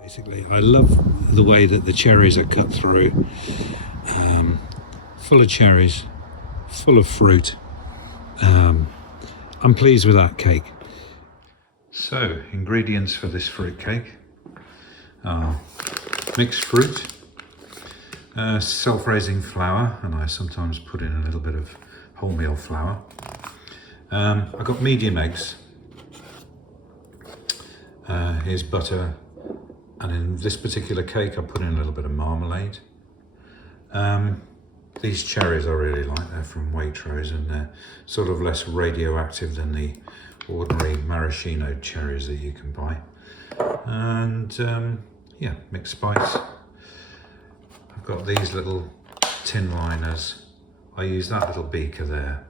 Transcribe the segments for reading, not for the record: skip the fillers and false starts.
Basically, I love the way that the cherries are cut through, full of cherries, full of fruit. I'm pleased with that cake. So, ingredients for this fruit cake are mixed fruit, self-raising flour, and I sometimes put in a little bit of wholemeal flour. I've got medium eggs. Here's butter, and in this particular cake I put in a little bit of marmalade. These cherries I really like, they're from Waitrose and they're sort of less radioactive than the ordinary maraschino cherries that you can buy. And yeah, mixed spice. I've got these little tin liners. I use that little beaker there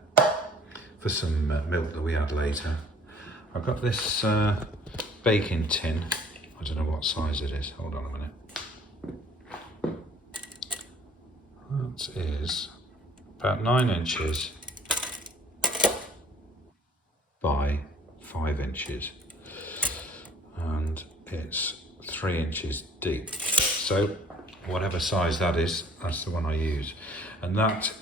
for some milk that we add later. I've got this baking tin. I don't know what size it is. Hold on a minute. That is about 9 inches by 5 inches. And it's 3 inches deep. So whatever size that is, that's the one I use. And that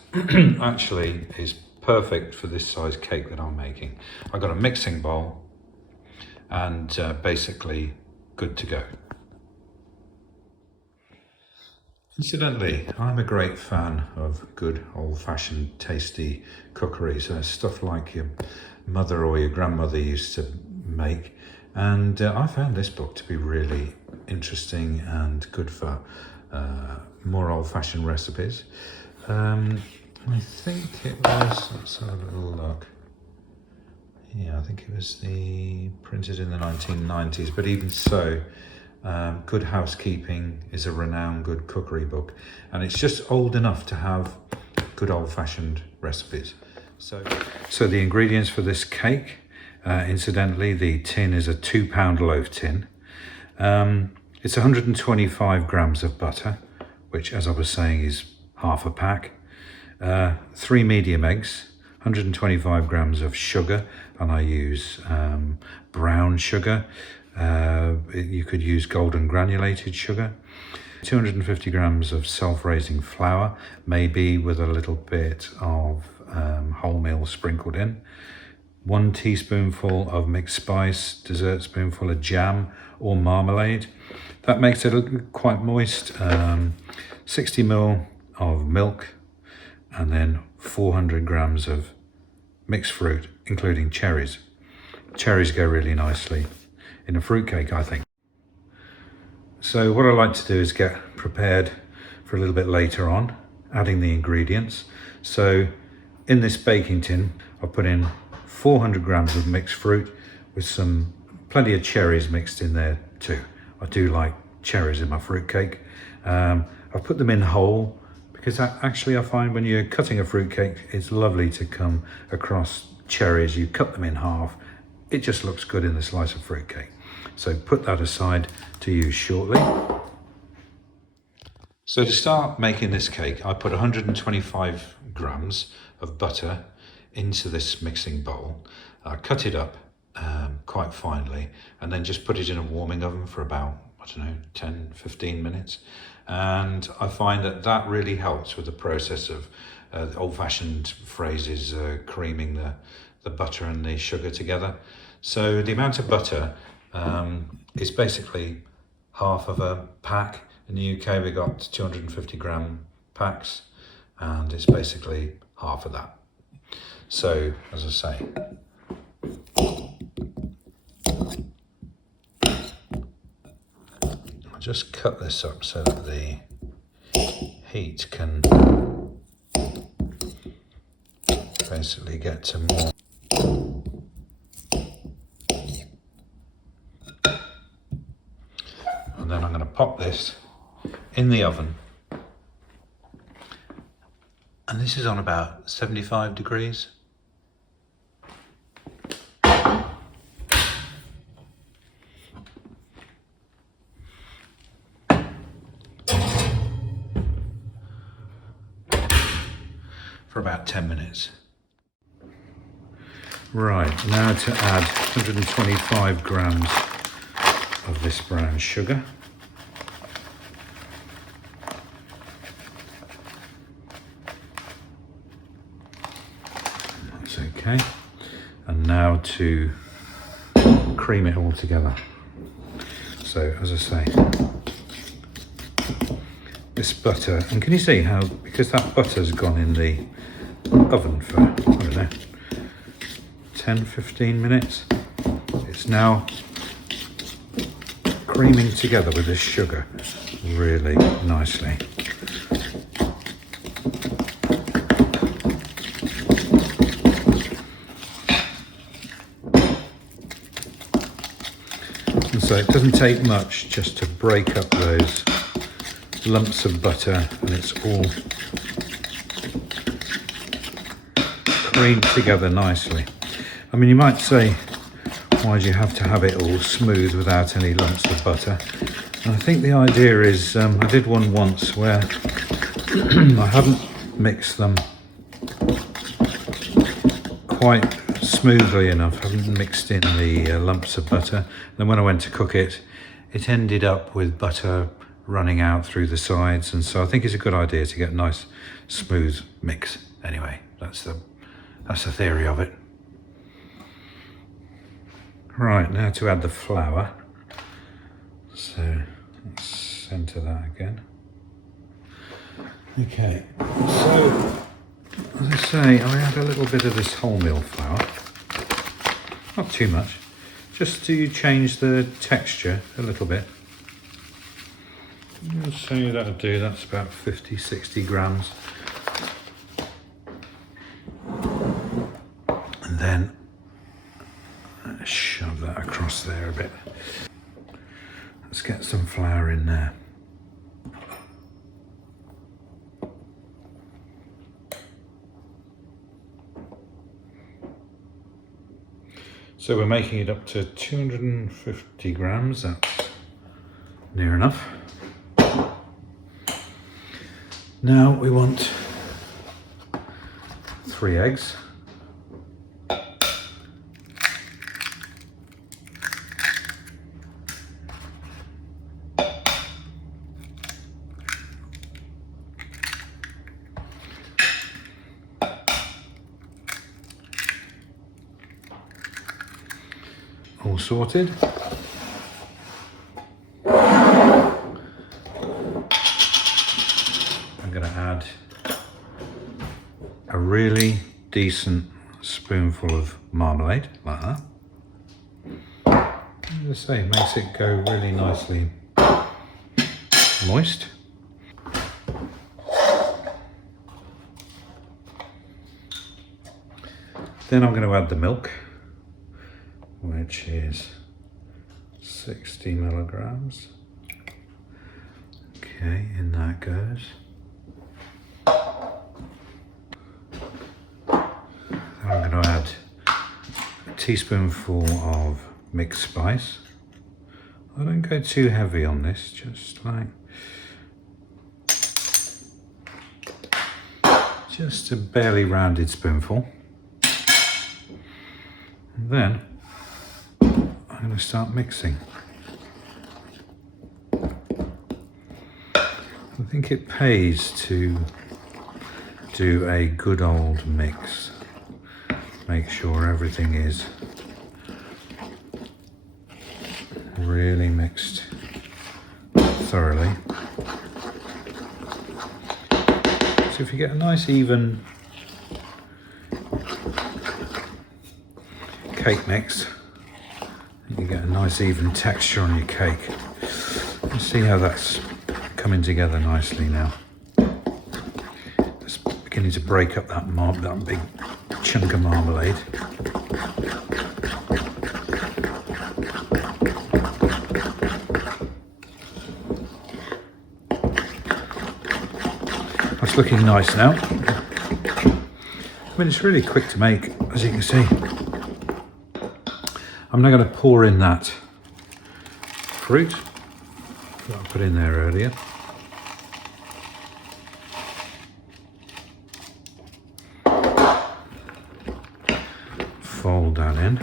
actually is perfect for this size cake that I'm making. I've got a mixing bowl and basically good to go. Incidentally, I'm a great fan of good old-fashioned tasty cookery, so stuff like your mother or your grandmother used to make, and I found this book to be really interesting and good for more old-fashioned recipes. I think it was, let's have a little look. Yeah, I think it was printed in the 1990s, but even so, Good Housekeeping is a renowned good cookery book, and it's just old enough to have good old-fashioned recipes. So the ingredients for this cake, incidentally, the tin is a 2-pound loaf tin. It's 125 grams of butter, which, as I was saying, is half a pack. 3 medium eggs, 125 grams of sugar, and I use brown sugar. You could use golden granulated sugar. 250 grams of self-raising flour, maybe with a little bit of wholemeal sprinkled in. 1 teaspoonful of mixed spice, dessert spoonful of jam or marmalade. That makes it quite moist. 60 ml of milk, and then 400 grams of mixed fruit, including cherries. Cherries go really nicely in a fruitcake, I think. So what I like to do is get prepared for a little bit later on, adding the ingredients. So in this baking tin, I put in 400 grams of mixed fruit with plenty of cherries mixed in there too. I do like cherries in my fruitcake. I've put them in whole because actually I find when you're cutting a fruitcake, it's lovely to come across cherries. You cut them in half. It just looks good in the slice of fruitcake. So put that aside to use shortly. So to start making this cake, I put 125 grams of butter into this mixing bowl. I cut it up quite finely and then just put it in a warming oven for about, 10-15 minutes. And I find that really helps with the process of the old-fashioned phrases, creaming the butter and the sugar together. So the amount of butter is basically half of a pack. In the UK we got 250 gram packs, and it's basically half of that. So as I say, I'll just cut this up so that the heat can basically get to more. And then I'm going to pop this in the oven, and this is on about 75 degrees. For about 10 minutes. Right, now to add 125 grams of this brown sugar. That's okay. And now to cream it all together. So as I say, this butter, and can you see how, because that butter's gone in the oven for, I don't know, 10-15 minutes, it's now creaming together with this sugar really nicely. And so it doesn't take much just to break up those lumps of butter, and it's all creamed together nicely. I mean, you might say, why do you have to have it all smooth without any lumps of butter? And I think the idea is, I did one once where I hadn't mixed them quite smoothly enough, haven't mixed in the lumps of butter. Then when I went to cook it, it ended up with butter running out through the sides, and so I think it's a good idea to get a nice smooth mix. Anyway, that's the theory of it. Right, now to add the flour. So let's centre that again. Okay, so as I say, I add a little bit of this wholemeal flour, not too much, just to change the texture a little bit. I'll show you that'll do. That's about 50-60 grams. And then shove that across there a bit. Let's get some flour in there. So we're making it up to 250 grams. That's near enough. Now we want 3 eggs. All sorted. I'm going to add a really decent spoonful of marmalade, like that. As I say, it makes it go really nicely moist. Then I'm going to add the milk, which is 60 milligrams. Okay, in that goes. Then I'm going to add a teaspoonful of mixed spice. I don't go too heavy on this, just like, just a barely rounded spoonful. And then I'm going to start mixing. I think it pays to do a good old mix. Make sure everything is really mixed thoroughly. So if you get a nice even cake mix, you get a nice even texture on your cake. You see how that's coming together nicely now. It's beginning to break up that big chunk of marmalade. That's looking nice now. I mean, it's really quick to make, as you can see. I'm now going to pour in that fruit that I put in there earlier. Fold one in.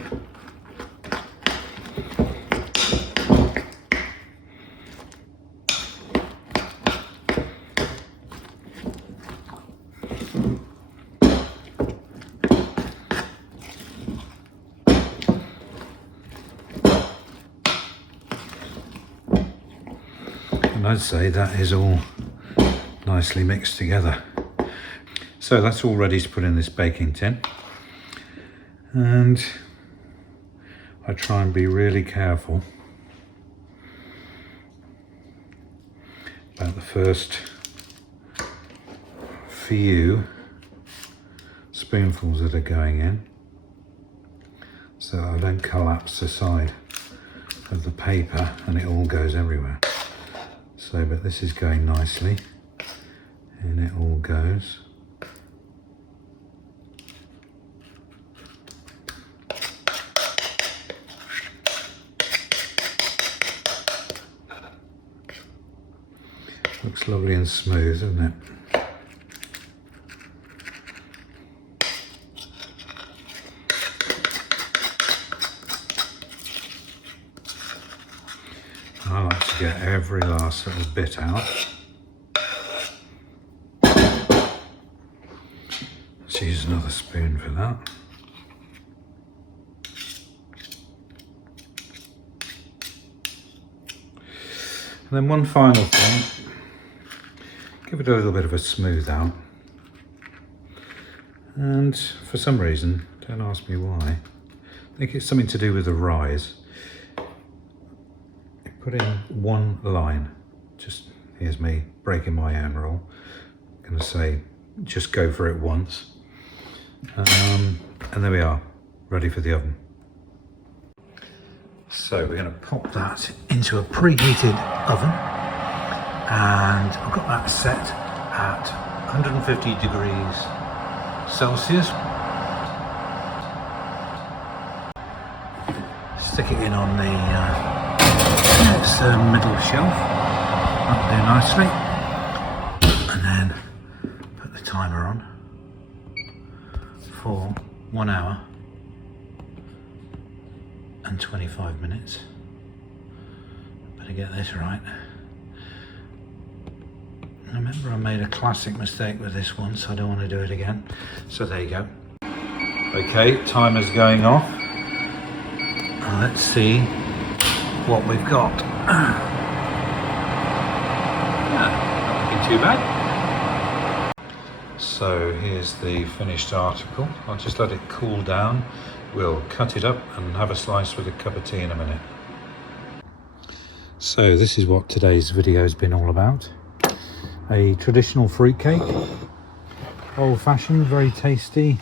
And I'd say that is all nicely mixed together. So that's all ready to put in this baking tin. And I try and be really careful about the first few spoonfuls that are going in, so I don't collapse the side of the paper and it all goes everywhere. So, but this is going nicely, and it all goes. Looks lovely and smooth, doesn't it? I like to get every last little bit out. Let's use another spoon for that. And then one final thing, give it a little bit of a smooth out. And for some reason, don't ask me why, I think it's something to do with the rise. Put in one line, just here's me breaking my own rule. I'm going to say just go for it once. And there we are, ready for the oven. So we're going to pop that into a preheated oven, and I've got that set at 150 degrees Celsius. Stick it in on the middle shelf, that'll do nicely, and then put the timer on for 1 hour and 25 minutes. Better get this right. I remember I made a classic mistake with this one, so I don't want to do it again. So there you go. Okay, timer's going off. Let's see what we've got. Not looking too bad. So here's the finished article. I'll just let it cool down. We'll cut it up and have a slice with a cup of tea in a minute. So this is what today's video has been all about. A traditional fruitcake, old-fashioned, very tasty.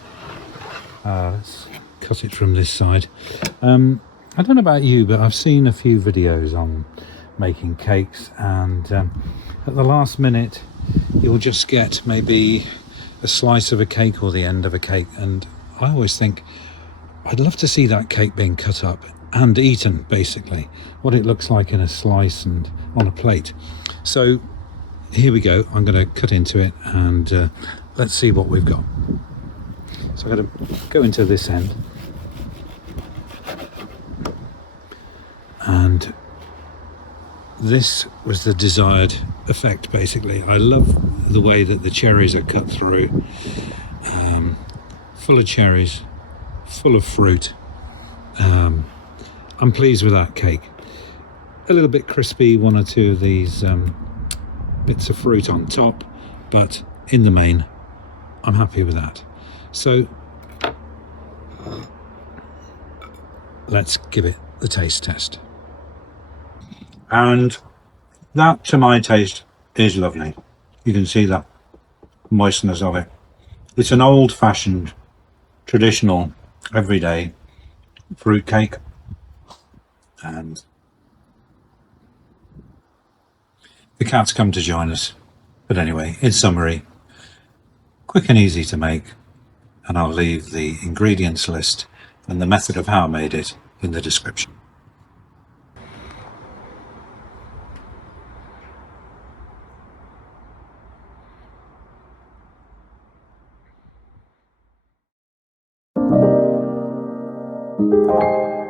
Let's cut it from this side. I don't know about you, but I've seen a few videos on making cakes, and at the last minute you'll just get maybe a slice of a cake or the end of a cake, and I always think I'd love to see that cake being cut up and eaten, basically what it looks like in a slice and on a plate. So here we go, I'm going to cut into it, and let's see what we've got. So I'm going to go into this end, and this was the desired effect, basically. I love the way that the cherries are cut through, full of cherries, full of fruit. I'm pleased with that cake. A little bit crispy, one or two of these bits of fruit on top, but in the main I'm happy with that. So let's give it the taste test. And that, to my taste, is lovely. You can see the moistness of it. It's an old-fashioned, traditional, everyday fruit cake, and the cat's come to join us. But anyway, in summary, quick and easy to make, and I'll leave the ingredients list and the method of how I made it in the description. you.